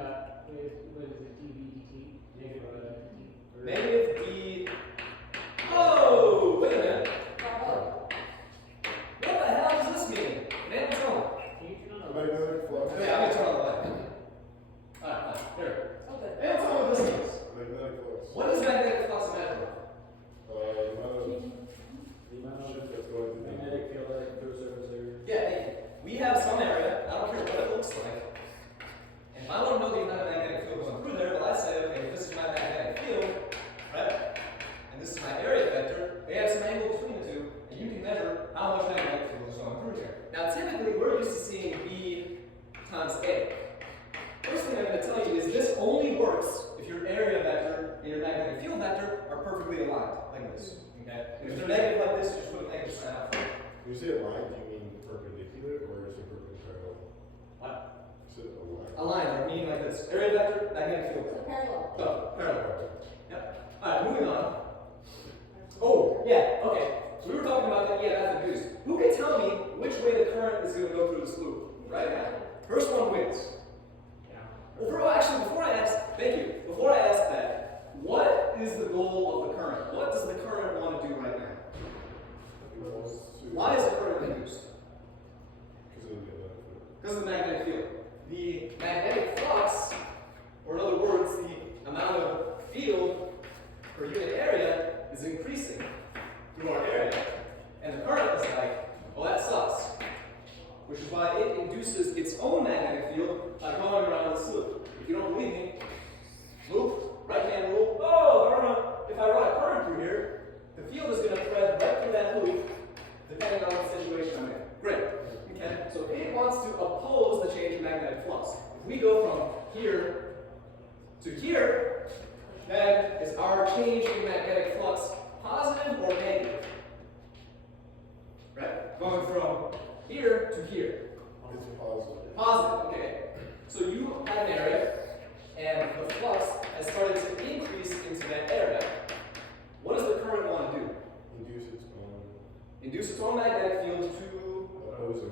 dot, what is it, dv dt? Negative dt. Negative d. Oh, wait a minute. What the hell does this mean? Man, what's wrong? Can you turn on the Magnetic flux. Okay, I'm gonna turn on the light. Alright, fine. Here. Okay. Hey, tell me what this means. Magnetic flux. What is magnetic flux a matter of? The amount of shit that's going through magnetic field that through surface area? Yeah, hey, we have some area, I don't care what it looks like. And if I want to know the amount of magnetic field going through there, well, I say, okay, this is my magnetic field, right? And this is my area vector. They have some angle between the two, and you can measure how much magnetic field is going through here. Now, typically, we're used to seeing B times A. First thing I'm going to tell you is this only works if your area vector and your magnetic field vector are perfectly aligned, like this. Okay? If they're negative like this, you just put a negative sign out front. When you say aligned, do you mean perpendicular or is it perpendicular? What? Is it aligned? Aligned, like meaning like this. Area vector, magnetic field. So parallel. Oh, parallel. Yep. Alright, moving on. Oh, yeah, okay. So we were talking about that, yeah, that's induced. Who can tell me which way the current is going to go through this loop? Right now. First one wins. Well, actually, before I ask, thank you. Before I ask that, what is the goal of the current? What does the current want to do right now? Why is the current induced? Because of the magnetic field. The magnetic flux, or in other words, the amount of field per unit area is increasing through our area. And the current is like, well, that sucks. Which is why it induces its own magnetic field by going around this loop. If you don't believe me, loop, right-hand rule. Oh, if I run a current through here, the field is going to thread right through that loop, depending on what situation I'm in. Great. Okay? So it wants to oppose the change in magnetic flux. If we go from here to here, then is our change in magnetic flux positive or negative? Right? Going from here to here. It's positive. Positive, okay. So you have an area, and the flux has started to increase into that area. What does the current want to do? Induce its own magnetic field to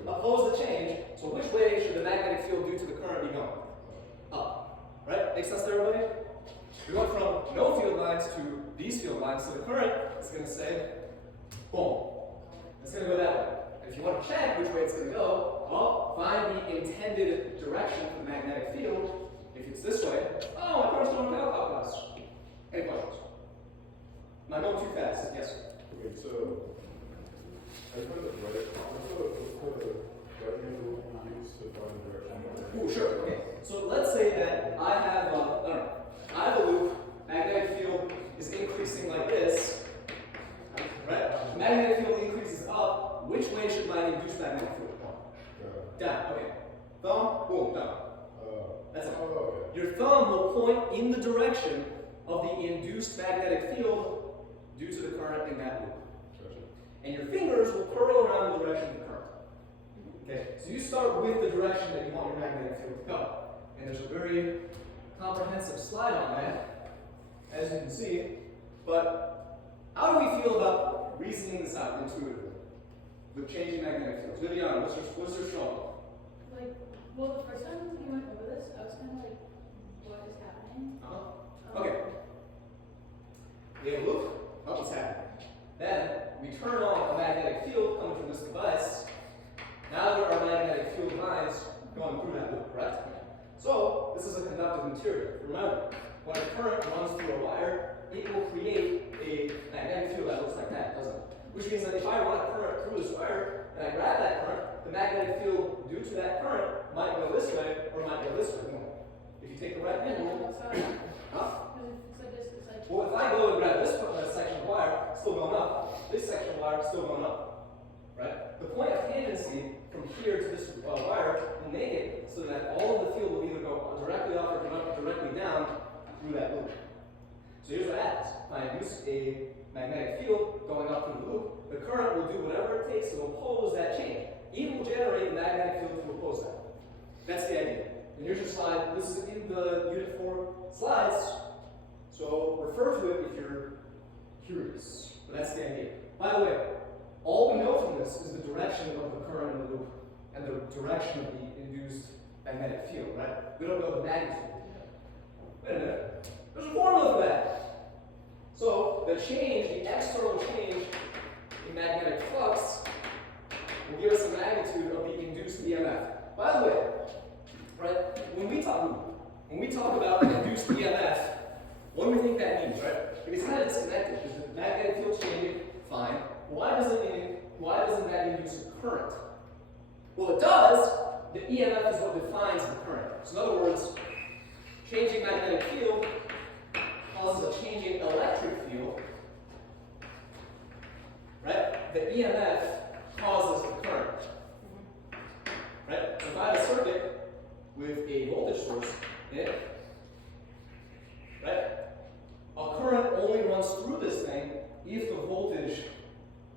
oppose the change. So which way should the magnetic field due to the current be going? Up. Right? Makes sense to everybody? We went from no field lines to these field lines, so the current is going to say, boom. It's going to go that way. If you want to check which way it's going to go, well, find the intended direction for the magnetic field. If it's this way, oh, my current's going counterclockwise. Any questions? Am I going too fast? Yes. Okay, so I put the right-hand rule used to find the direction. Oh, sure. Okay. So let's say that I have a loop. Magnetic field is increasing like this. Right? Magnetic field increases up. Which way should my induced magnetic field go? Down. Okay. Thumb, boom, down. That's it. Okay. Your thumb will point in the direction of the induced magnetic field due to the current in that loop. Gotcha. And your fingers will curl around the direction of the current. Okay? So you start with the direction that you want your magnetic field to go. And there's a very comprehensive slide on that, as you can see. But how do we feel about reasoning this out intuitively with changing magnetic fields? Viviana, what's your struggle? Like, well, the first time we went over this, I was kind of like, what is happening? Okay. We have a loop. Oh, what's happening? Then we turn on a magnetic field coming from this device. Now there are magnetic field lines going through that loop, right? So this is a conductive material. Remember, when a current runs through a wire, it will create a magnetic field that looks like that, doesn't it? Which means that if I run a current through this wire and I grab that current, the magnetic field due to that current might go this way or might go this way. If you take the right hand rule, huh? Well, if I go and grab this section of wire, it's still going up. This section of wire is still going up. Right? The point of tangency from here to this wire will make it so that all of the field will either go directly up or directly down through that loop. So here's what happens. If I induce a magnetic field going up through the loop, the current will do whatever it takes to oppose that change. It will generate a magnetic field to oppose that. That's the idea. And here's your slide. This is in the Unit 4 slides. So refer to it if you're curious. But that's the idea. By the way, all we know from this is the direction of the current in the loop and the direction of the induced magnetic field, right? We don't know the magnitude. Wait a minute. There's a formula for that. So the change, the external change in magnetic flux will give us the magnitude of the induced EMF. By the way, right, when we talk about an induced EMF, what do we think that means, right? It's kind of disconnected because the magnetic field changing, fine. Why doesn't that induce a current? Well, it does. The EMF is what defines the current. So in other words, changing magnetic field causes a changing electric field, right? The EMF causes the current, right? So if I have a circuit with a voltage source in it, right? A current only runs through this thing if the voltage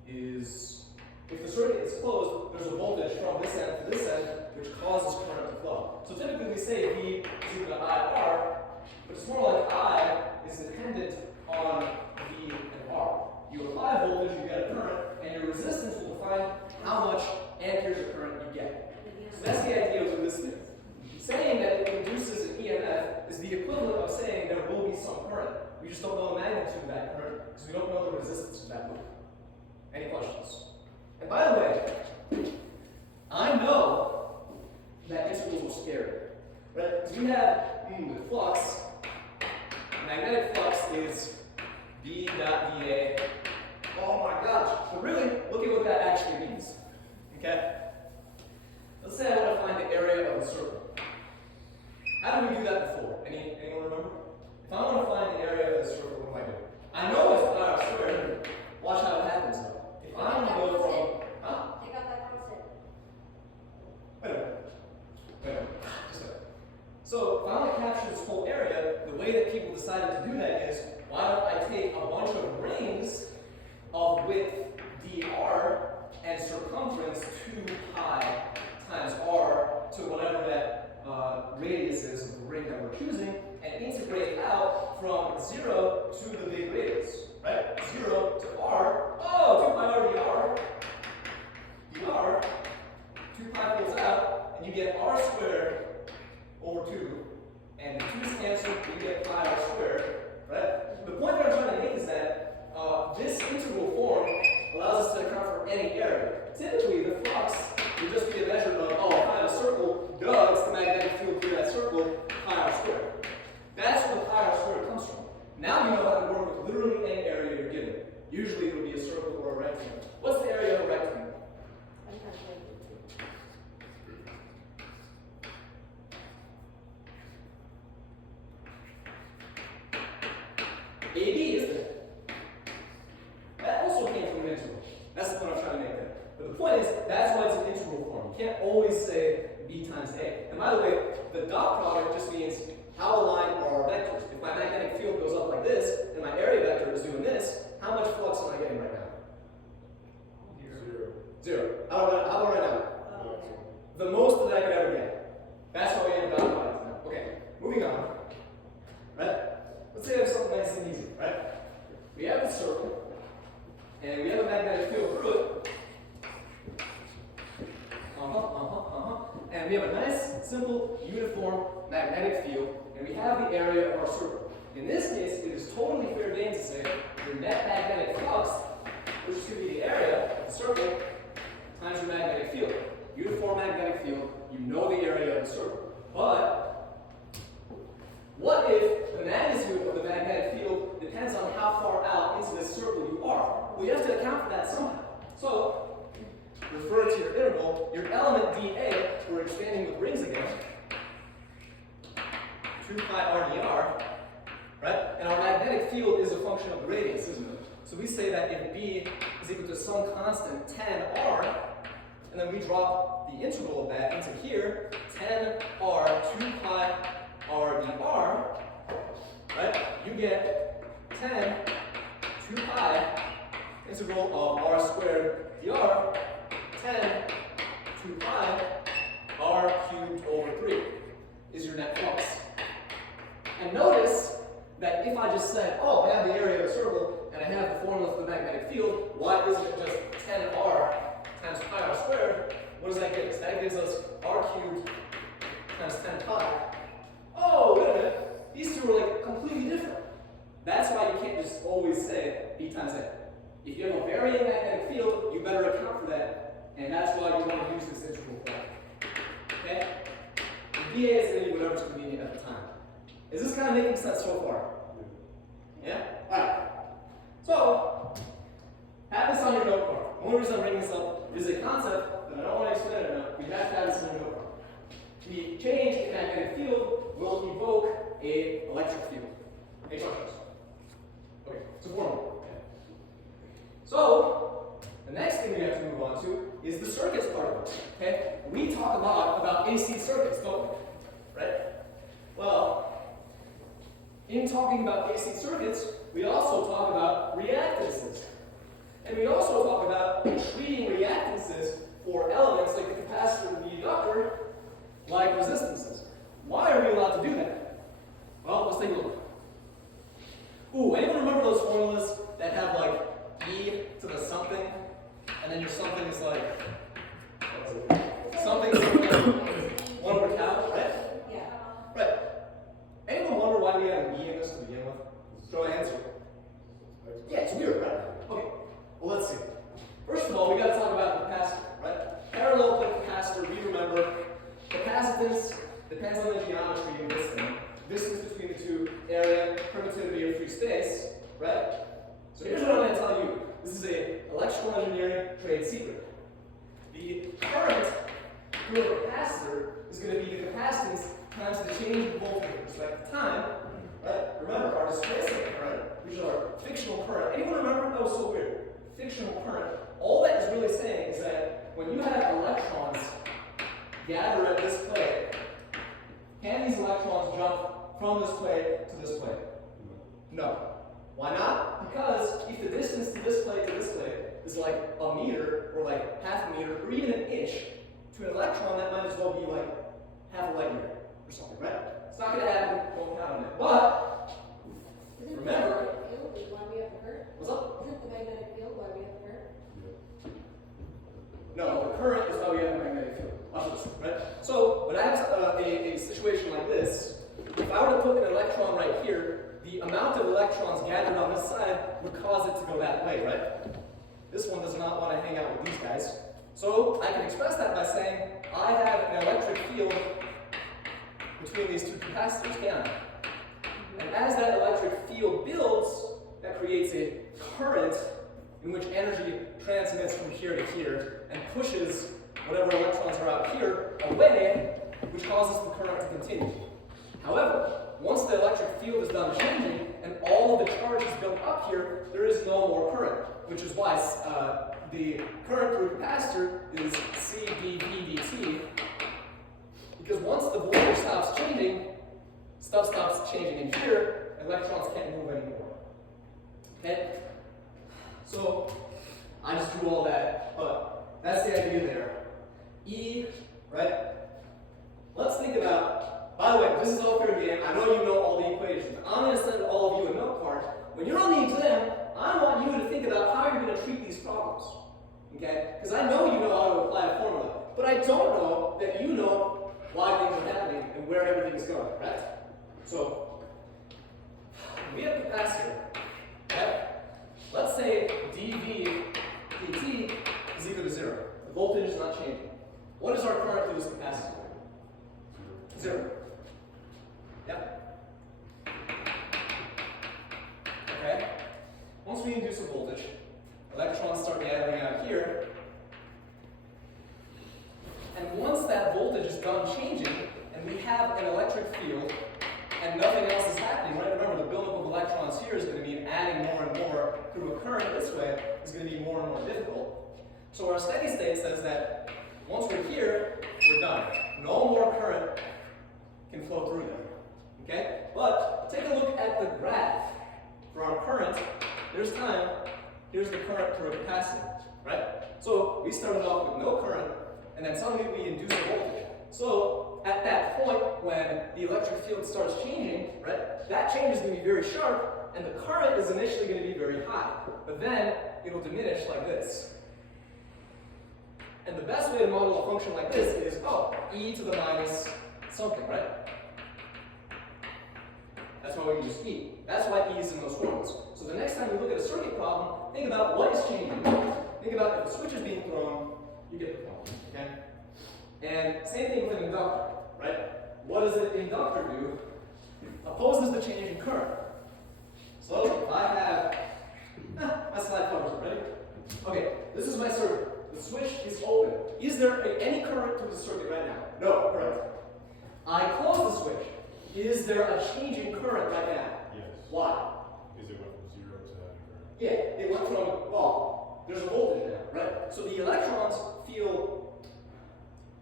is, if the circuit is closed, there's a voltage from this end to this end, which causes current to flow. So typically we say V is equal to IR, but it's more like I is dependent on V and R. You apply voltage, you get a current, and your resistance will define how much amperes of current you get. So that's the idea of resistance. Saying that it induces an EMF is the equivalent of saying there will be some current. We just don't know the magnitude of that current because we don't know the resistance of that loop. Any questions? And by the way, I know that integrals are scary, right? Because we have with flux, magnetic flux is B dot dA. Oh my gosh! But really, look at what that actually means. Okay? Let's say I want to find the area of the circle. How did we do that before? Anyone remember? If I want to find the area of the circle, what do I do? I know it's pi r squared. Watch how it happens though. If I want to go from, huh? Take out that constant. Wait a minute. Just a minute. So if I want to capture this whole area, the way that people decided to do that is, why don't I take a bunch of rings of width dr and circumference 2 pi times r to whatever that radius is of the ring that we're choosing, and integrate out from 0 to the big radius, right? 0 to r. Oh, 2 pi r dr. 2 pi pulls out, and you get r squared over 2, and the 2's cancel, you get pi r squared, right? The point that I'm trying to make is that this integral form allows us to account for any area. Typically, the flux would just be a measure of, oh, if I have a circle, duh, it's the magnetic field through that circle, pi r squared. That's where pi r squared comes from. Now you know how to work with literally any area you're given. Usually it would be a circle or a rectangle. What's the area of a rectangle? AB, isn't it? That also came from an integral. That's the point I'm trying to make there. But the point is, that's why it's an integral form. You can't always say B times A. And by the way, the dot product just means how aligned are our vectors. If my magnetic field goes up like this, and my area vector is doing this, how much flux am I getting right now? Zero. How about right now? The most that I could ever get. That's why we have a dot product now. Okay, moving on. Right? Let's say I have something nice and easy, right? We have a circle, and we have a magnetic field through it. And we have a nice, simple, uniform magnetic field, and we have the area of our circle. In this case, it is totally fair game to say your net magnetic flux, which is going to be the area of the circle, times your magnetic field. Uniform magnetic field, you know the area of the circle. But what if the magnitude of the magnetic field depends on how far out into this circle you are? Well, you have to account for that somehow. So, refer to your interval, your element dA, we're expanding with rings again, 2 pi r dr, right? And our magnetic field is a function of the radius, isn't it? So we say that if B is equal to some constant 10r, and then we drop the integral of that into here, 10r 2 pi r dr, right? You get 10 2 pi integral of r squared dr, 10 2 pi r cubed over 3 is your net flux. And notice that if I just said, oh, I have the area of a circle and I have the formula for the magnetic field, why isn't it just 10r times pi r squared? What does that give us? That gives us r cubed times times 10 pi. Oh, wait a minute. These two are like completely different. That's why you can't just always say B times A. If you have a varying magnetic field, you better account for that, and that's why you want to use this integral form. Okay? The BA is going to be whatever's convenient at the time. Is this kind of making sense so far? Yeah? Alright. So, have this on your note card. The only reason I'm bringing this up is a concept that I don't want to explain it now. We have to have this on your note card. The change in magnetic field will evoke an electric field. Any questions? Okay, it's a formula. So, the next thing we have to move on to is the circuits part of it. Okay? We talk a lot about AC circuits, don't we? Right? Well, in talking about AC circuits, we also talk about reactances. And we also talk about treating reactances for elements like the capacitor and the inductor like resistances. Why are we allowed to do that? Well, let's take a look. Ooh, anyone remember those formulas that have like E to the something, and then your something is like something 1 over tau, right? Yeah. Right. Anyone wonder why we have an E in this to begin with? Throw an answer. Yeah, it's weird, right? Okay. Well, let's see. First of all, we got to talk about the capacitor, right? Parallel plate capacitor. We remember capacitance depends on the geometry of this thing. Distance between the two, area, permittivity of free space, right? So here's what I'm going to tell you. This is an electrical engineering trade secret. The current through a capacitor is going to be the capacitance times the change in voltage with respect to time. Right? Remember, our displacement current, which is our fictional current. Anyone remember? That was so weird. Fictional current. All that is really saying is that when you have electrons gather at this plate, can these electrons jump from this plate to this plate? No. Why not? Because if the distance to this plate is like a meter, or like half a meter, or even an inch, to an electron, that might as well be like half a light year, or something, right? It's not going to happen, don't count on it. But, remember, Isn't the magnetic field why we have the current? what's up? Isn't the magnetic field why we have the current? No, the current is why we have a magnetic field. Watch this, right? So, when I have a situation like this, if I were to put an electron right here, the amount of electrons gathered on this side would cause it to go that way, right? This one does not want to hang out with these guys. So, I can express that by saying, I have an electric field between these two capacitors, can I? And as that electric field builds, that creates a current in which energy transmits from here to here and pushes whatever electrons are out here away, which causes the current to continue. However, once the electric field is done changing and all of the charge is built up here, there is no more current, which is why the current through a capacitor is CdV/dt, because once the voltage stops changing, stuff stops changing in here, electrons can't move anymore. Okay? So, I just do all that, but that's the idea there. E, right? Let's think about, by the way, this is all fair game. I know you know all the equations. I'm going to send all of you a note card. When you're on the exam, I want you to think about how you're going to treat these problems. Okay? Because I know you know how to apply a formula, but I don't know that you know why things are happening and where everything is going, right? So, we have a capacitor, okay? Let's say dV dt is equal to 0. The voltage is not changing. What is our current through this capacitor? 0. Yep. Okay? Once we induce a voltage, electrons start gathering out here. And once that voltage is done changing, and we have an electric field, and nothing else is happening, right? Remember, the buildup of electrons here is going to mean adding more and more through a current this way is going to be more and more difficult. So our steady state says that once we're here, we're done. No more current can flow through them. Okay? But take a look at the graph for our current. There's time. Here's the current through a capacitor, right? So we started off with no current, and then suddenly we induce a voltage. So at that point, when the electric field starts changing, right, that change is going to be very sharp, and the current is initially going to be very high. But then it'll diminish like this. And the best way to model a function like this is, e to the minus something, right? That's why we use E. That's why E is in those formulas. So the next time you look at a circuit problem, think about what is changing. Think about if a switch is being thrown, you get the problem, okay? And same thing with an inductor, right? What does an inductor do? Opposes the change in current. So if I have, my slide covers it, ready? Okay, this is my circuit. The switch is open. Is there any current through the circuit right now? No, correct. I close the switch. Is there a change in current right now? Yes. Why? Because it went from 0 to having current. Yeah, it went from, well, there's a voltage now, right? So the electrons feel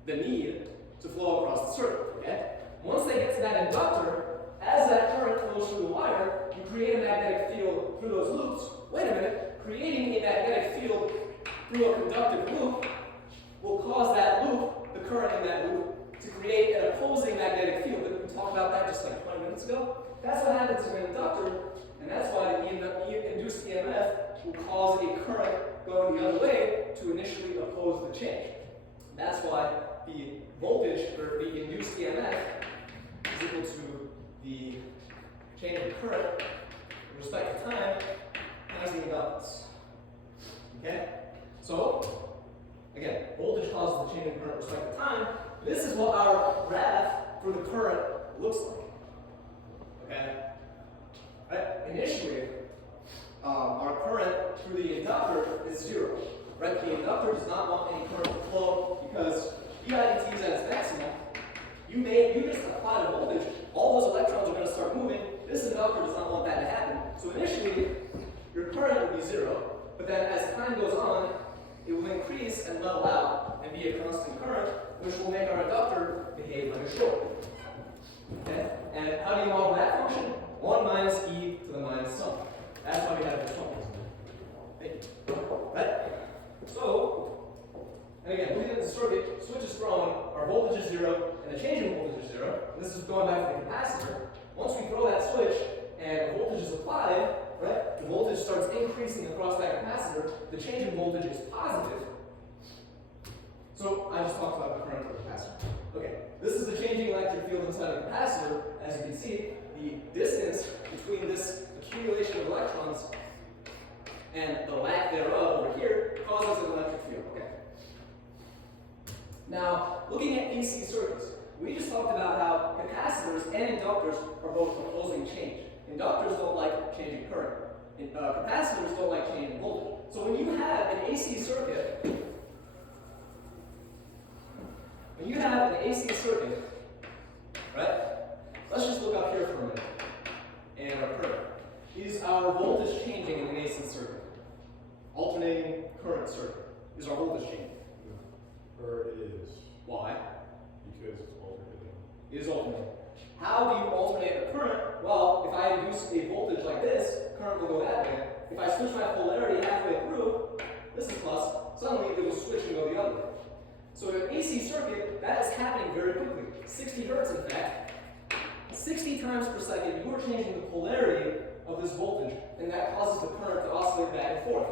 the need to flow across the circuit, okay? Once they get to that inductor, as that current flows through the wire, you create a magnetic field through those loops. Wait a minute, creating a magnetic field through a conductive loop will cause that loop, the current in that loop, to create an opposing magnetic field. We talked about that just like 20 minutes ago. That's what happens in an inductor, and that's why the induced EMF will cause a current going the other way to initially oppose the change. That's why the voltage, or the induced EMF, is equal to the change in current with respect to time times the inductance. Okay? So, again, voltage causes the change in current with respect to time. This is what our graph for the current looks like. Okay? Right? Initially, our current through the inductor is 0. Right? The inductor does not want any current to flow because EIDT is at its maximum. You just apply the voltage, all those electrons are going to start moving. This inductor does not want that to happen. So initially, your current will be 0, but then as time goes on, it will increase and level out and be a constant current, which will make our inductor behave like a short. Okay? And how do you model that function? 1 minus e to the minus something. That's why we have this one. Thank you. Right? So, and again, looking at the circuit, switch is thrown, our voltage is 0, and the change in voltage is 0. And this is going back to the capacitor. Once we throw that switch and voltage is applied, right, the voltage starts increasing across that capacitor, the change in voltage is positive. So I just talked about the current of the capacitor. Okay, this is the changing electric field inside the capacitor. As you can see, the distance between this accumulation of electrons and the lack thereof over here causes an electric field. Okay. Now, looking at AC circuits, we just talked about how capacitors and inductors are both opposing change. Inductors don't like changing current. Capacitors don't like changing voltage. So when you have an AC circuit, right? Let's just look up here for a minute. And our current. Is our voltage changing in an AC circuit? Alternating current circuit. Is our voltage changing? Or it is. Why? Because it's alternating. It is alternating. How do you alternate a current? Well, if I induce a voltage like this, current will go that way. If I switch my polarity halfway through, this is plus, suddenly it will switch and go the other way. So in an AC circuit, that is happening very quickly. 60 hertz, in fact. 60 times per second, you are changing the polarity of this voltage, and that causes the current to oscillate back and forth.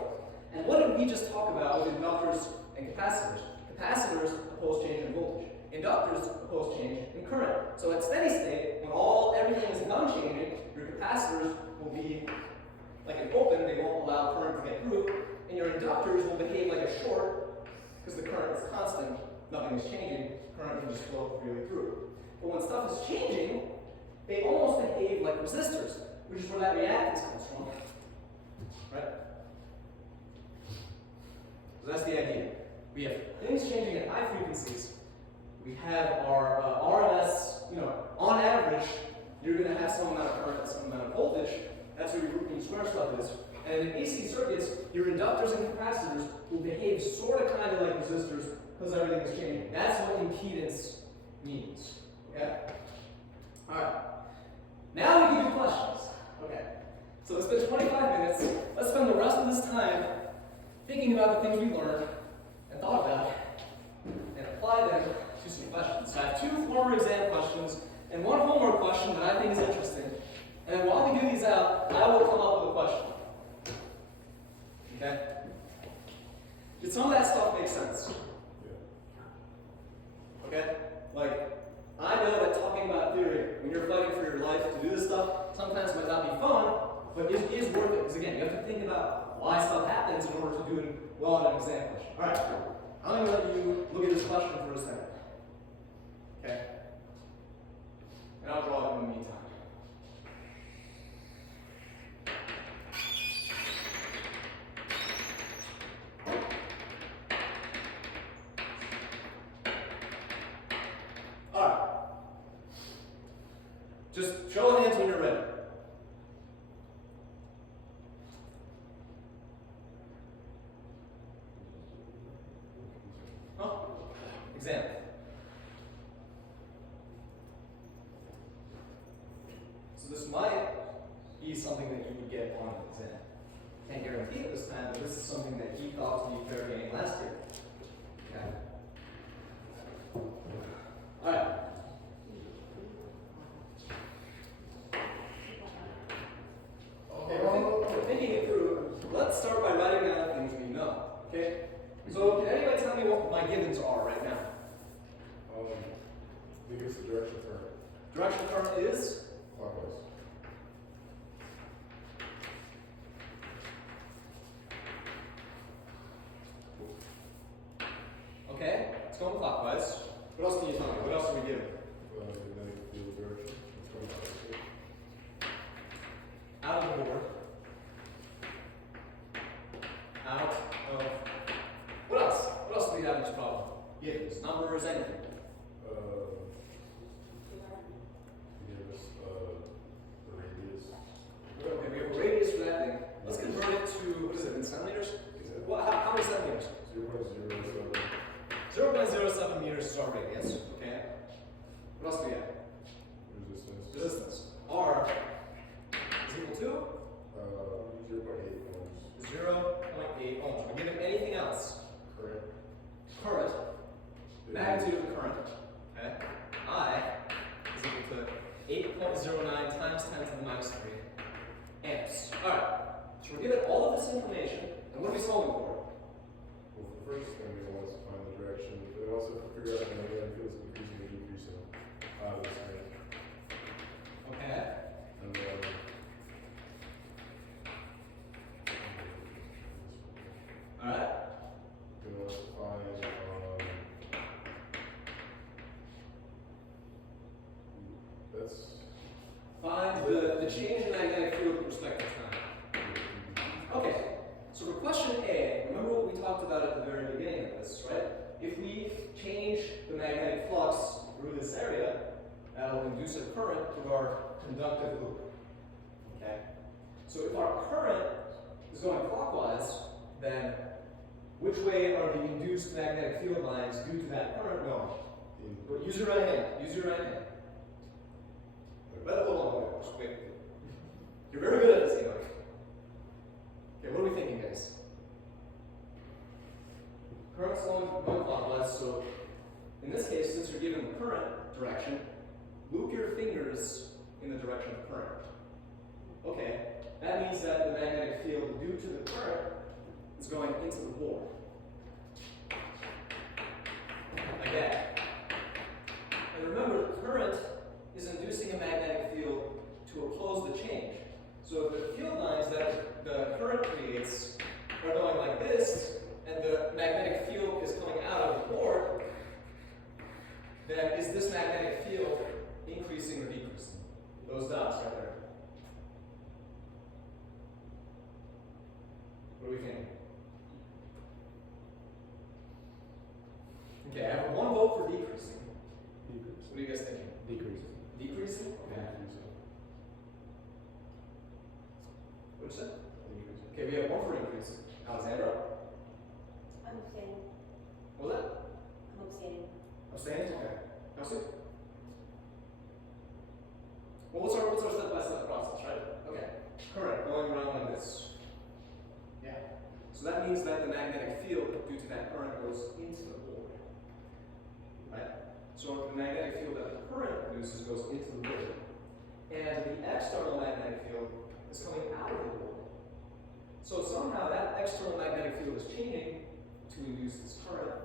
And what did we just talk about with inductors and capacitors? Capacitors oppose change in voltage. Inductors oppose change in current. So at steady state, when everything is done changing, your capacitors will be like an open, they won't allow current to get through, and your inductors will behave like a short, because the current is constant, nothing is changing, current can just flow freely through. But when stuff is changing, they almost behave like resistors, which is where that reactance comes from. Right? So that's the idea. We have things changing at high frequencies. We have our RMS, on average, you're going to have some amount of current and some amount of voltage. That's where your root mean square stuff is. And in AC circuits, your inductors and capacitors will behave sort of kind of like resistors because everything is changing. That's what impedance means. Okay? Alright. Now we can do questions. Okay. So it's been 25 minutes. Let's spend the rest of this time thinking about the things we learned and thought about and apply them to some questions. So I have 2 former exam questions and 1 homework question that I think is interesting. And then while we do these out, I will come up with a question. Okay? Did some of that stuff make sense? Yeah. Okay? Like, I know that why stuff happens in order to do well on an exam question. All right, I'm going to let you look at this question for a second. Okay? And I'll draw it in the meantime. All right. Just show of hands when you're ready. Example. So this might be something that you would get on an exam. Can't guarantee it this time, but this is something that he thought to be fair game last year. Okay. Alright. Okay, we're thinking it through. Let's start by writing down things we know. Okay? So, can anybody tell me what my givens are right now? Give us the direction of current. Direction of current is? Clockwise. Okay, it's going clockwise. What else can you tell me? What else are we given? Magnetic field direction. It's going opposite. Out of the board. Out of. What else? What else do we have in this problem? Givens, numbers, anything. Give us the radius. Okay, we have a radius for that thing. Let's convert it to, what is it, in centimeters? Well, how many centimeters? 0.07. 0.07 meters is our radius. Okay. What else do we have? Resistance. Resistance. R is equal to 0.8 ohms. 0.8 ohms. We're given anything else? Current. Current. Magnitude of the current. Okay. I is equal to 8.09 times 10 to the minus 3 amps. Alright. So we're given all of this information, and what are we solving for? Well, the first thing we want is to find the direction, but also figure out the magnetic field is increasing or decreasing out of this thing. Okay. And then Alright. we want to find that's Find the change in magnetic field with respect to time. Okay. So for question A, remember what we talked about at the very beginning of this, right? If we change the magnetic flux through this area, that'll induce a current through our conductive loop. Okay? So if our current is going clockwise, then which way are the induced magnetic field lines due to that current going? But use your right hand. Use your right hand. Let it hold on. Just wait. You're very good at this, Enoch. Okay, what are we thinking, guys? Current's going clockwise, so in this case, since you're given the current direction, loop your fingers in the direction of current. Okay, that means that the magnetic field due to the current is going into the board. Like that. And remember, the current is inducing a magnetic field to oppose the change. So if the field lines that the current creates are going like this, and the magnetic field is coming out of the board, then is this magnetic field increasing or decreasing? Those dots right there. What do we think? Okay, I have one vote for decreasing. What are you guys thinking? decreasing. Decreasing? Okay. Decreasing. What'd you say? Decreasing. Okay, we have one for increasing. Alexandra? I'm abstaining. What was that? I'm abstaining. Abstaining? Okay. Kelsey? Well, what's our step-by-step process, right? Okay. Current going around like this. Yeah. So that means that the magnetic field due to that current goes into the board. Right? So the magnetic field that the current produces goes into the board. And the external magnetic field is coming out of the board. So somehow that external magnetic field is changing to induce this current.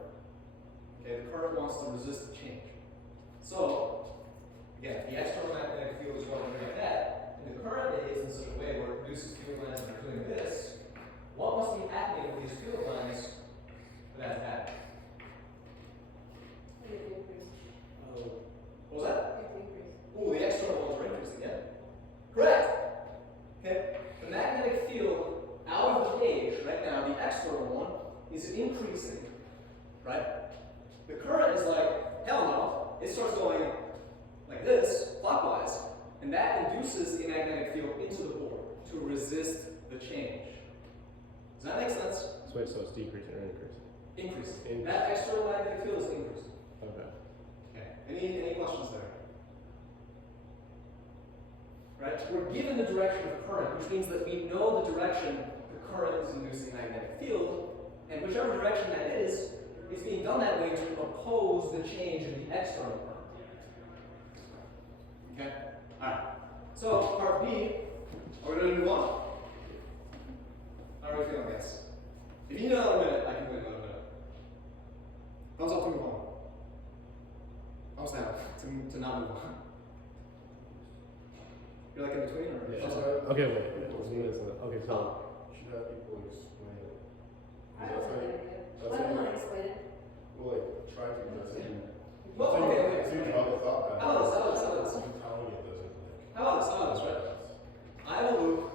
Okay, the current wants to resist the change. So, again, the external magnetic field is going like that, and the current behaves in such a way where it produces field lines that are doing this. What that induces a magnetic field into the board to resist the change. Does that make sense? So wait, so it's decreasing or increasing? Increasing. That external magnetic field is increasing. Okay. Okay. Any questions there? Right? We're given the direction of current, which means that we know the direction the current is inducing magnetic field, and whichever direction that is, it's being done that way to oppose the change in the external current. Okay? Alright. So, part B, are we ready to move on? How are we feeling, guys? If you need another minute, I can wait another minute. Thumbs up to move on. Thumbs down to not move on. You're like in between, or? Yeah. Thumbs up? Okay, wait. Okay, so. Should have people explain it. I That's don't how know. you- I that's don't how want you- to explain it. Well, like, try to, that's how you. Well, that's how okay, you- okay. that's how you draw the thought pattern. How about this, how about this, how about this? You counting it doesn't like. How about this, right? I have a loop,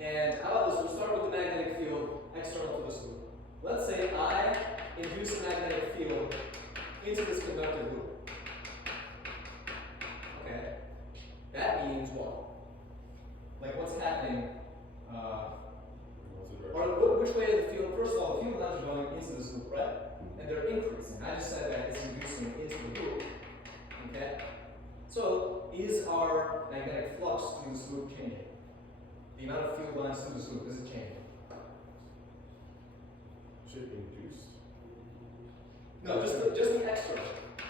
and how about this? We'll start with the magnetic field external to this loop. Let's say I induce a magnetic field into this conductive loop. Okay? That means what? Like what's happening? What's the Or direction? which way is the field? First of all, the field lines are going into this loop, right? And they're increasing. I just said that it's inducing into the loop. Okay? So, is our magnetic flux through this loop changing? The amount of field lines through this loop, is it changing? Should induce. No, just the external.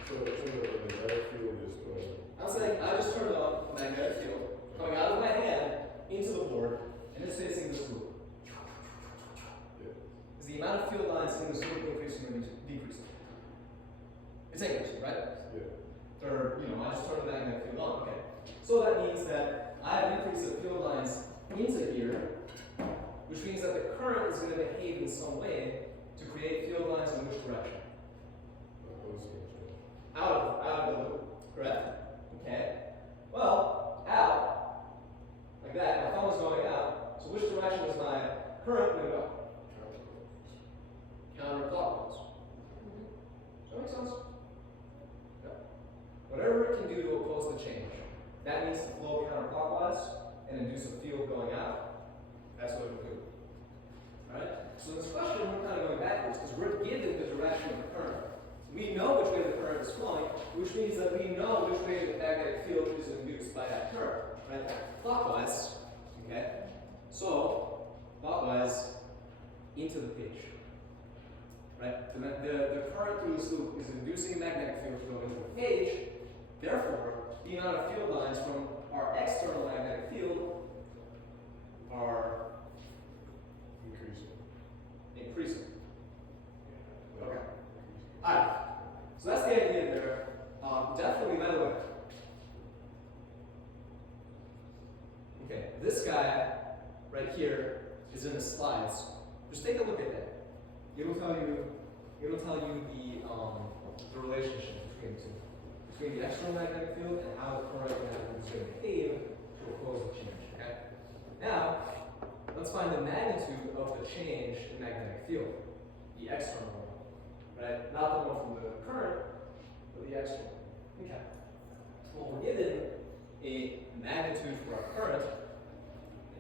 So the magnetic field is going. I'm saying I just turned on the magnetic field coming out of my hand into the board, and it's facing this loop. Yeah. Is the amount of field lines in this loop increasing or decreasing? It's increasing, right? Yeah. Or, I just turned the magnetic field on. Okay. So that means that I have an increase of field lines into here, which means that the current is going to behave in some way to create field lines in which direction? Opposing change. Out of the loop, correct? Okay. Well, out, like that, my thumb is going out, so which direction is my current going to go? Counterclockwise. Does that make sense? Yeah. Whatever it can do to oppose the change, that needs to flow counterclockwise and induce a field going out. That's what it will do. Alright? So this question, we're kind of going backwards because we're given the direction of the current. We know which way the current is flowing, which means that we know which way the magnetic field is induced by that current. Right? Clockwise. Okay? So, clockwise into the page. Right? The current through this loop is inducing a magnetic field to go into the page. Therefore, the amount of field lines from our external magnetic field are increasing. Okay. Alright. So that's the idea there. Definitely, by the way. Okay, this guy right here is in the slides. Just take a look at that. It'll tell you the relationship between the two. Between the external magnetic field and how the current is going to behave to oppose the change. Okay? Now, let's find the magnitude of the change in magnetic field. The external one. Right? Not the one from the current, but the external. Okay. Well, we're given a magnitude for our current,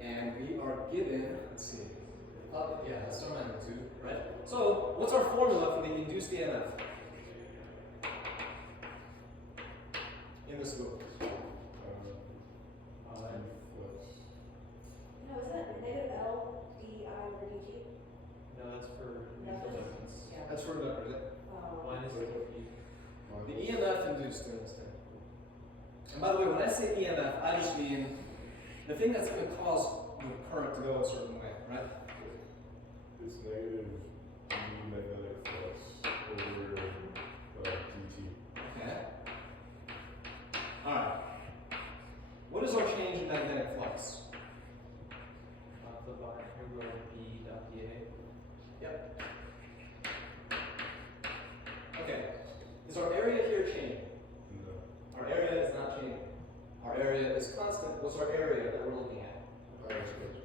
and we are given, let's see, yeah, that's our magnitude, right? So, what's our formula for the induced EMF? In this loop. Flex. No, isn't it negative L, D, I over dt? No, that's for No, neutral that's- distance. Yeah. That's for the is it? Minus the The EMF induced in this thing. And by the way, when I say EMF, I just mean the thing that's going to cause the current to go a certain way, right? It's negative D magnetic flux over dt. Okay. Alright. What is our change in magnetic flux? the bar here will be .da. Yep. Okay. Is our area here changing? No. Our area is not changing. Our area is constant. What's our area that we're looking at? Higher expansion.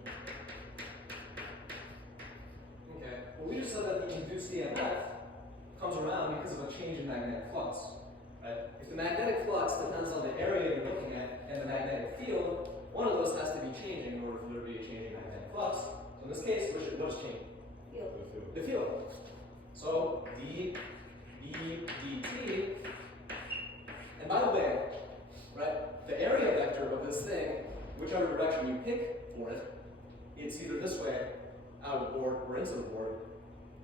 Okay. Well, we just said that the induced EMF comes around because of a change in magnetic flux. Right? If the magnetic flux depends on the area you're looking at, and and the magnetic field, one of those has to be changing in order for there to be a changing magnetic flux. So in this case, what is changing? Field. The field. So d b dt. And by the way, right, the area vector of this thing, whichever direction you pick for it, it's either this way out of the board or into the board.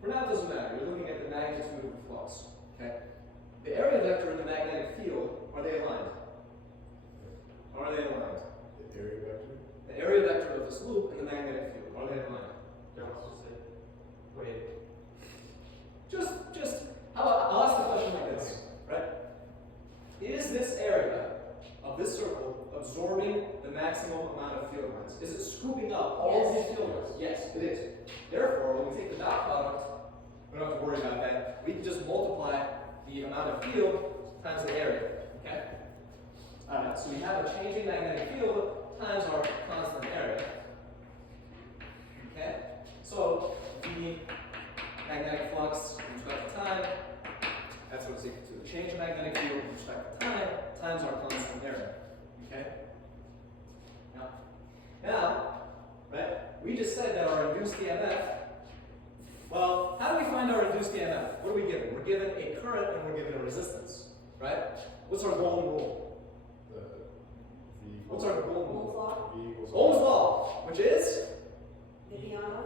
For now, it doesn't matter. You're looking at the magnitude of the flux. Okay. The area vector and the magnetic field, are they aligned? Are they aligned? The area vector? The area vector of this loop and the magnetic field, are they aligned? They're opposite. Wait. Just, how about, I'll ask the question like this, right? Is this area of this circle absorbing the maximum amount of field lines? Is it scooping up all of Yes. these field lines? Yes, it is. Therefore, when we take the dot product, we don't have to worry about that. We can just multiply the amount of field times the area, okay? Alright, so we have a changing magnetic field times our constant area. Okay? So, the magnetic flux with respect to time, that's what it's equal to. The change in magnetic field with respect to time times our constant area. Okay? Now, right, we just said that our induced EMF, well, how do we find our induced EMF? What are we given? We're given a current and we're given a resistance, right? What's our golden rule? The V What's equals, our golden Ohm's rule? law, V equals. Ohm's law, which is? Viviana.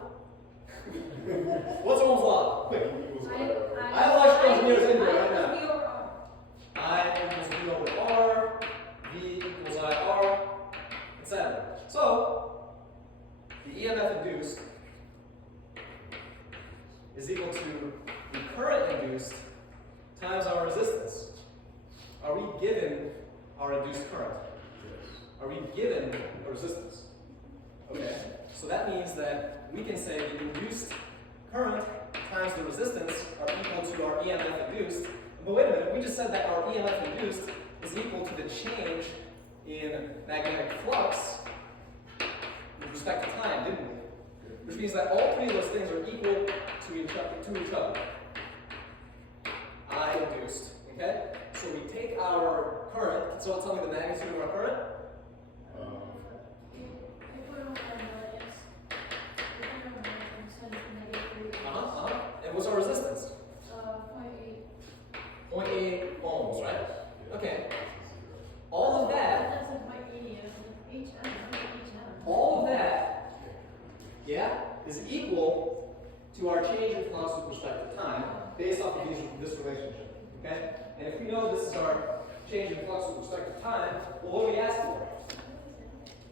What's Ohm's law? V Quick. equals I have electrical engineers in here right now. I V over R. I equals V over R, V equals IR, etc. So, the EMF induced is equal to the current induced times our resistance. Are we given our induced current? Yes. Are we given a resistance? Okay, so that means that we can say the induced current times the resistance are equal to our EMF induced. But wait a minute, we just said that our EMF induced is equal to the change in magnetic flux with respect to time, didn't we? Which means that all three of those things are equal to each other. I induced, okay? So we take our current, so tell me the magnitude of our current? I put it on my milliamps. I put it on my milliamps, -3. And what's our resistance? 0.8. 0.8 ohms, right? Yeah. Okay. All of that, That's like my 80 of each end. all of that, yeah, is equal to our change in flux with respect to time, based off of this relationship, okay? And if we know this is our change in flux with respect to time, well, what do we ask for?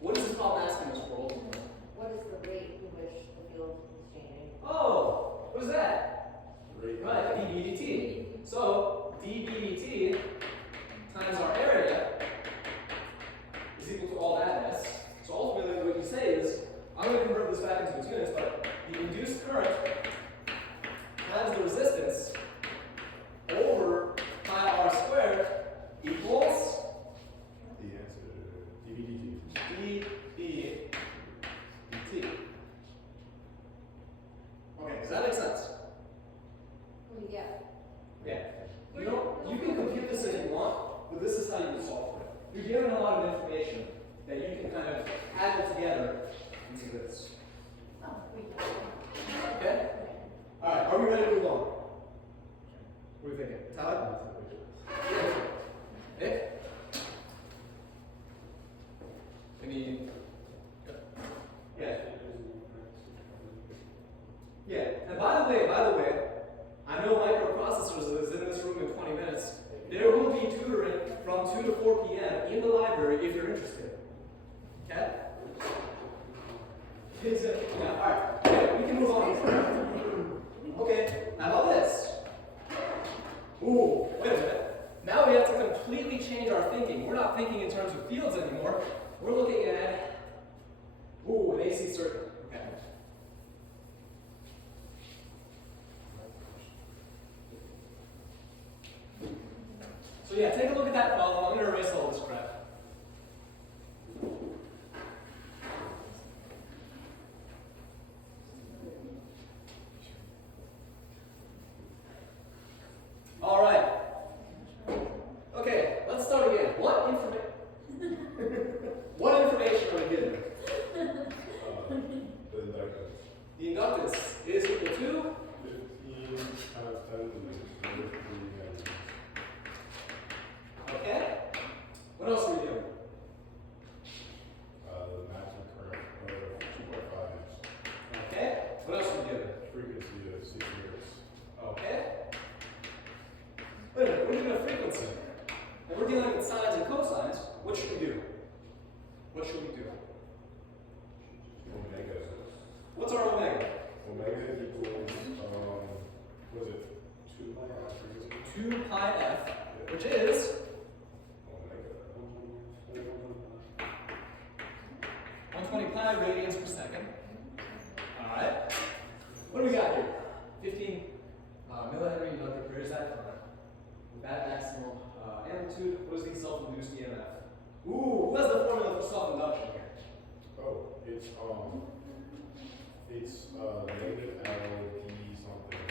What is this problem asking us for ultimately? What is the rate in which the field is changing? Oh, what is that? Rate. Right, dB dt. So, dB dt times our area is equal to all that s. So ultimately what you say is, I'm going to convert this back into its units, but the induced current times the resistance over pi r squared equals The answer, dB dt. dB dt. Okay, does that make sense? What do you get? Yeah. You can compute this if you want, but this is how you would solve for it. You're given a lot of information that you can kind of add it together into this. Oh, wait. Okay? Alright, are we ready to move on? What are you thinking? Tyler? Nick? Any? Yeah. Yeah. And by the way, I know microprocessors is in this room in 20 minutes. There will be tutoring from 2 to 4 p.m. in the library if you're interested. Okay? Yeah, alright. Okay, we can move on. Okay, how about this? Ooh, wait a minute. Now we have to completely change our thinking. We're not thinking in terms of fields anymore. We're looking at, an AC circuit. Okay. So yeah, take a look at that problem. I'm going to erase all this crap. All right. Okay, let's start again. What information? The inductance is equal to 15 times 10 to the negative 3 nanometers. okay. What else are we doing? The maximum current of 2.5 amps. Okay. What else are we doing? Frequency of 6 hertz. Okay. Wait a minute, we're doing a frequency. And we're dealing with sines and cosines. What should we do? What should we do? Omega. What's our omega? Omega equals, was it 2 frequency? 2 pi f, which is Omega. 120 pi radians per second. Alright. What do we got here? 15 millihenry inductor pairs that current. With that maximal amplitude, what is the self-induced EMF? Ooh, who has the formula for self-induction here? Oh, it's negative L D something.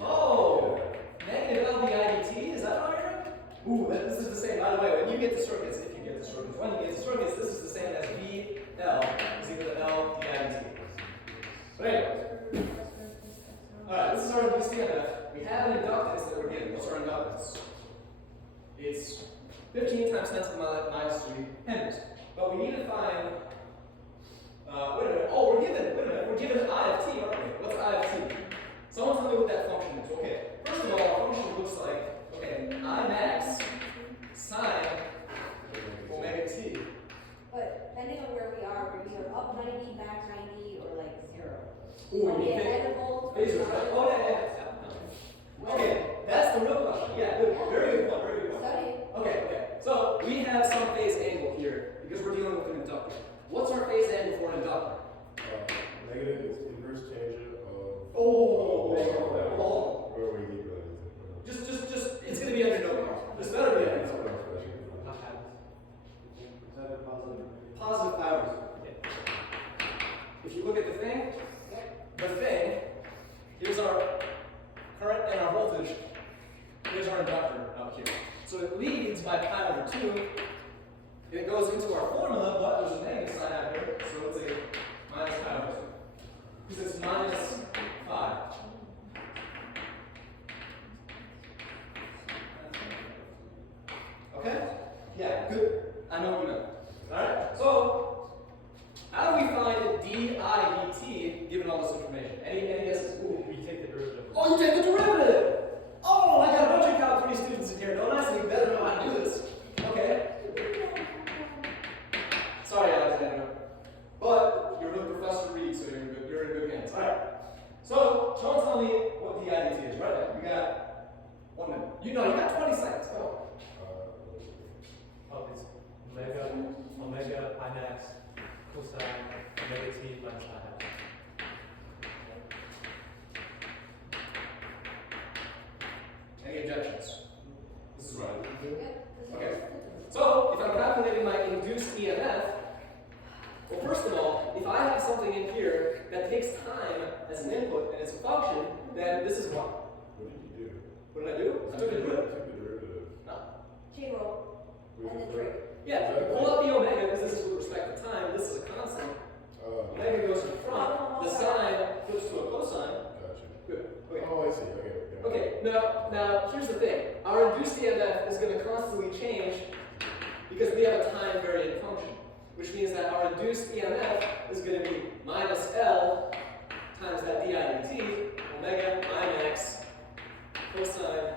Oh! Negative LVIDT, is that right? Ooh, this is the same. By the way, when you get to circuits, if you get to circuits, when you get to circuits, this is the same as VL is equal to LVIDT. But anyway, alright, this is our induced EMF. We have an inductance that we're getting. What's our inductance? It's 15 times 10 to the minus 3 henries. But we need to find, wait a minute, oh, we're given I of t, aren't we? What's I of t? Someone tell me what that function is. Okay, first of all, our function looks like, okay, I max sine omega t. But depending on where we are, we're either up 90, back 90, or like 0. Ooh, we Yeah, need and the volts. phasers, right? Oh, yeah. Okay, that's the real question. Yeah, good. Very good point, very good point. Study. Okay. So we have some phase angle here because we're dealing with an inductor. What's our phase angle for an inductor? Negative is inverse tangent of. Oh, Where we need that. just, it's gonna be under no curve. This better be under no curve. Positive powers. If you look at the thing, here's our current and our voltage. Here's our inductor up here. So it leads by pi over 2. It goes into our formula, but there's a negative sign out here, so it's a minus pi over 2. Because it's minus 5. Okay? Yeah, good. I know what you meant. Alright, so how do we find d I dt given all this information? Any guesses? Ooh. We take the derivative. Oh, you take the derivative! Oh, I got a bunch of Cal 3 students in here, don't I? So you better know how to do this. Okay. Sorry, Alexandra. But you're with Professor Reed, so you're in good hands. Alright. So, don't tell me what d I dt is, right? You got 1 minute. You got 20 seconds. Go. Oh, it's omega I max cosine omega t minus I half. Any objections? This is right. Yeah. Okay. So, if I'm calculating my induced EMF, well, first of all, if I have something in here that takes time as an input and it's a function, then this is what? What did you do? What did I do? I took a derivative. Took the derivative. No. J-roll. With And the then 3. Yeah, pull up the omega because this is with respect to time. This is a constant. Omega goes in front. The sine flips to a cosine. Gotcha. Good. Okay. Oh, I see. Okay. Okay, now here's the thing. Our induced EMF is going to constantly change because we have a time varying function, which means that our induced EMF is going to be minus L times that di dt, omega I max cosine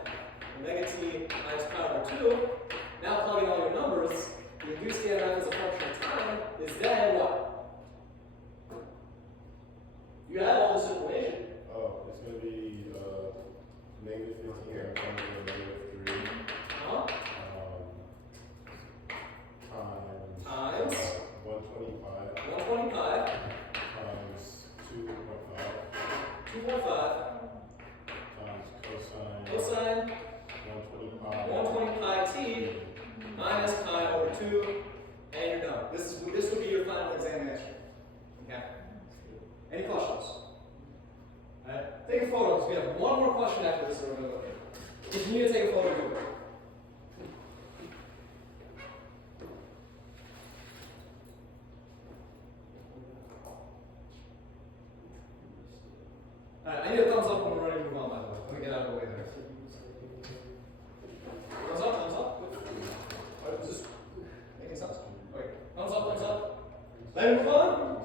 omega t minus pi over 2. Now plug in all your numbers. The induced EMF as a function of time is then what? You have all this information. Oh, it's going to be negative 15 times 10 to the negative 3. Huh? Times. Times. 125. 125. Times 2.5. 2.5. Times cosine. Cosine 120 pi. 120 pi t minus pi over 2, and you're done. This would be your final exam answer. Okay? Any questions? Alright, take a photo, because we have one more question after this, so we're going to look at. If you need to take a photo, do it. Alright, I need a thumbs up when we're ready to move on, by the way. Let me get out of the way there. Thumbs up, thumbs up. What is this? Making sense? Okay. Thumbs up, thumbs up. Ready to move on?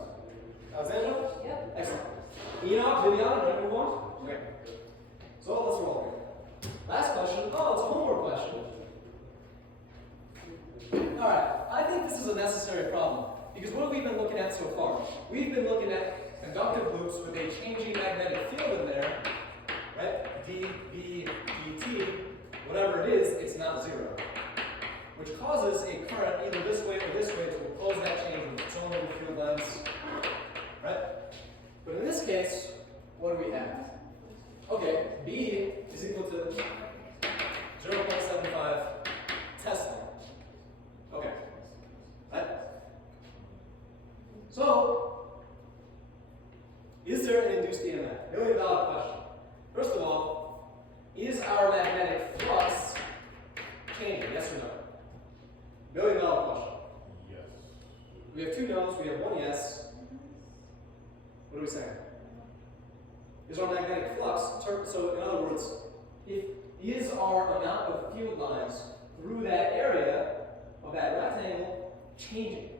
Alexandra? Yep. Excellent. Enoch, Viviana, ready to move on? Okay. So let's roll here. Last question. Oh, it's a homework question. Alright, I think this is a necessary problem. Because what have we been looking at so far? We've been looking at conductive loops with a changing magnetic field in there, right? D, B, dt, whatever it is, it's not zero. Which causes a current either this way or this way to oppose that change with its own little field lines, right? But in this case, what do we have? Okay, B is equal to 0.75 Tesla. Okay, right? So, is there an induced EMF? $1 million question. First of all, is our magnetic flux changing? Yes or no? $1 million question. Yes. We have two no's, we have one yes. What are we saying? Is our magnetic flux, so in other words, is our amount of field lines through that area of that rectangle changing?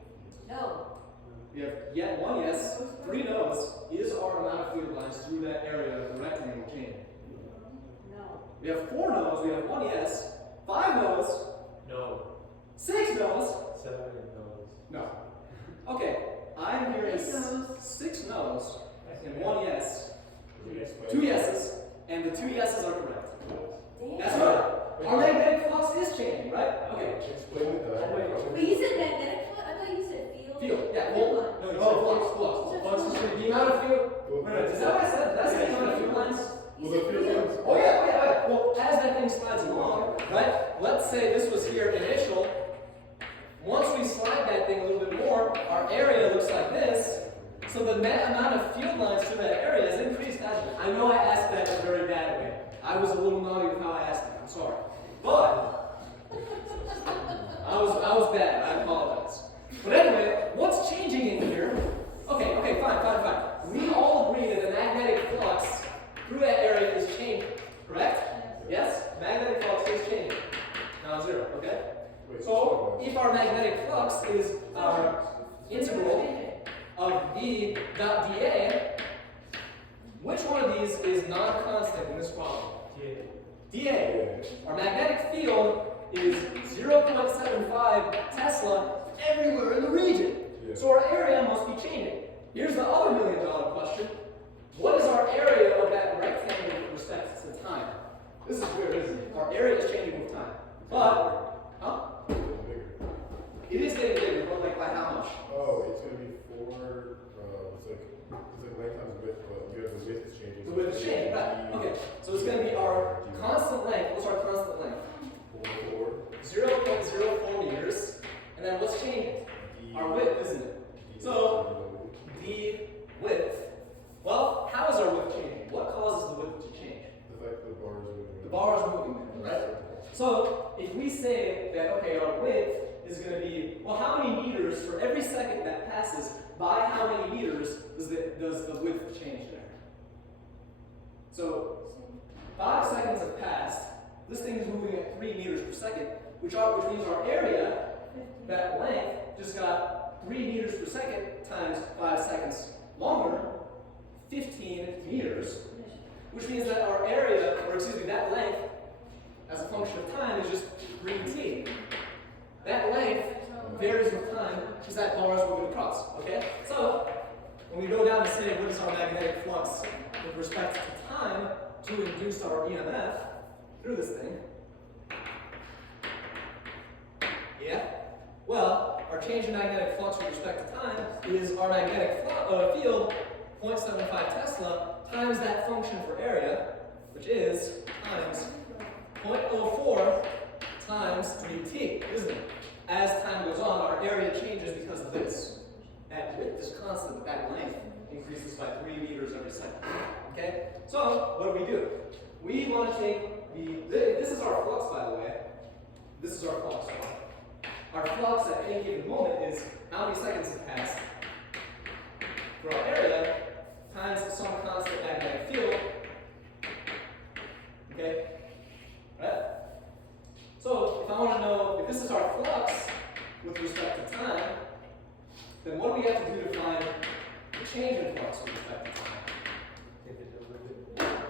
No. We have yet one yes, three no's. Is our amount of field lines through that area of the rectangle changing? No. We have four no's, we have one yes, five no's, No. six no's. 7 no's. No. Okay, I'm hearing Six no's. six no's and one yes, Can we explain? two yeses, and the two yeses are correct. Damn. That's right. Our magnetic flux is changing, right? Okay. Explain the diagram. Wait, you said magnetic field? I thought you said field. Field, yeah, well, no, you said flux. Flux is the amount of field. Wait, wait, is that what I said? Did I say the amount of field lines? You Well, the said field field. lines- Oh yeah, oh yeah, oh yeah. Well, as that thing slides along, right? Let's say this was here initial. Once we slide that thing a little bit more, our area looks like this. So the amount of field lines to that area has increased, hasn't it? I know I asked that in a very bad way. I was a little naughty with how I asked it. I'm sorry. But I was bad. I apologize. But anyway, what's changing in here? Okay, fine. We all agree that the magnetic flux through that area is changing, correct? Yes? Magnetic flux is changing. Now zero, okay? Wait, So if our magnetic flux is our integral of B dot dA, which one of these is non-constant in this problem? Yeah. dA. Our magnetic field is 0.75 Tesla everywhere in the region. Yeah. So our area must be changing. Here's the other $1 million question. What is our area of that rectangle with respect to time? This is weird, isn't it? Our area is changing with time. But, huh? It's bigger. It is getting bigger, but like by how much? Oh, it's gonna be 4, it's like length times width, but you have the width is changing. The width is changing, right? Okay, so it's going to be our constant length. What's our constant length? 0.04 meters. And then what's changing? Our width, isn't it? So, the width. Well, how is our width changing? What causes the width to change? The fact that the bar is moving. The bar is moving, right? So, if we say that, okay, our width is going to be, well, how many meters for every second that passes, by how many meters does the width change there? So, 5 seconds have passed. This thing is moving at 3 meters per second, which means our area, that length, just got 3 meters per second times 5 seconds longer, 15 meters, which means that our area, or excuse me, that length, as a function of time, is just green t. That length varies with time because that bar is moving across, okay? So, when we go down to say what is our magnetic flux with respect to time to induce our EMF through this thing, yeah? Well, our change in magnetic flux with respect to time is our magnetic field, 0.75 Tesla, times that function for area, which is times 0.04 times dt, isn't it? As time goes on, our area changes because of this. That width is constant, but that length increases by 3 meters every second. Okay? So, what do? We want to take this is our flux, by the way. This is our flux. Our flux at any given moment is how many seconds have passed for our area times some constant magnetic field then what do we have to do to find the change in flux with respect to time? Take the derivative.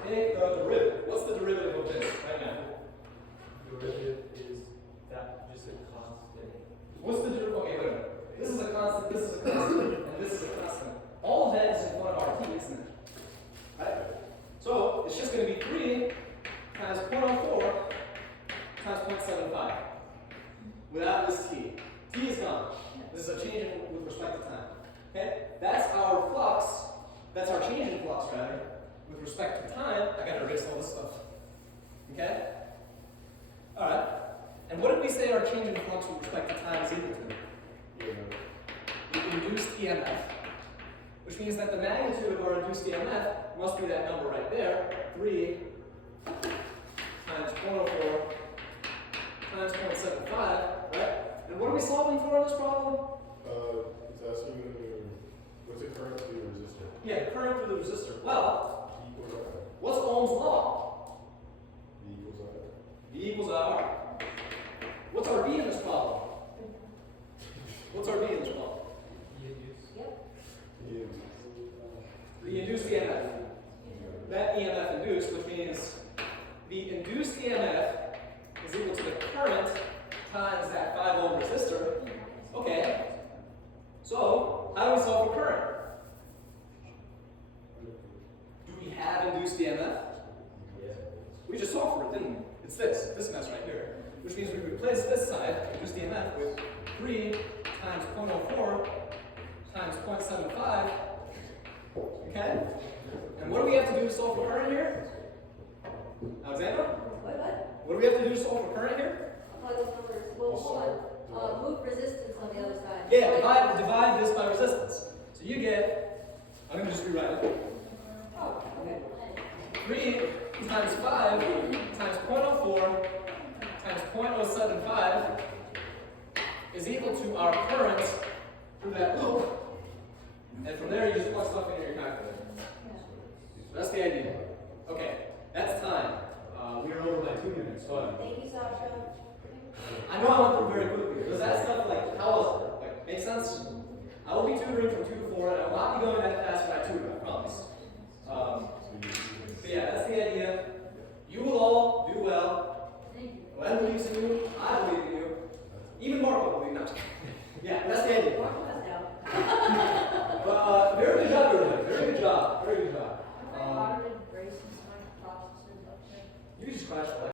Take the derivative. What's the derivative of this right now? Derivative is that just a constant. What's the derivative? Okay, wait a minute. This is a constant, this is a constant, and this is a constant. All of that is in front of our t, isn't it? Right? So it's just going to be 3 times 0.04 times 0.75 without this t. T is gone. This is a change with respect to time. Okay? That's our flux. That's our change in flux, rather. With respect to time, I got to erase all this stuff. Okay? All right. And what did we say our change in flux with respect to time is equal to? The induced EMF. Which means that the magnitude of our induced EMF must be that number right there, 3 times 0.04 times 0.75, right? And what are we solving for in this problem? It's asking what's the current to the resistor? Yeah, the current through the resistor. Well, E equals R. what's Ohm's law? V equals R. V equals R. What's our V in this problem? What's our V in this problem? Yep. E The induced EMF. That EMF induced, which means the induced EMF is equal to the current times that 5 ohm resistor. Okay. So, how do we solve for current? Do we have induced EMF? We just solved for it, didn't we? It's this mess right here. Which means we replace this side, induced EMF, with 3 times 0.04 times 0.75. Okay? And what do we have to do to solve for current here? Alexandra? What? What do we have to do to solve for current here? Apply those numbers. Well, hold on. Move resistance on the other side. Yeah, divide this by resistance. So you get, I'm going to just rewrite it. Oh, okay. 3 times 5 times 0.04 times 0.075 is equal to our current through that loop. And from there, you just plug stuff into your calculator. That's the idea. Okay, that's time. We are over by 2 minutes. So Thank you, Sasha. I know I went through very quickly. Does that stuff like how was it? Like make sense? I will be tutoring from 2 to 4, and I will not be going that fast when I tutor.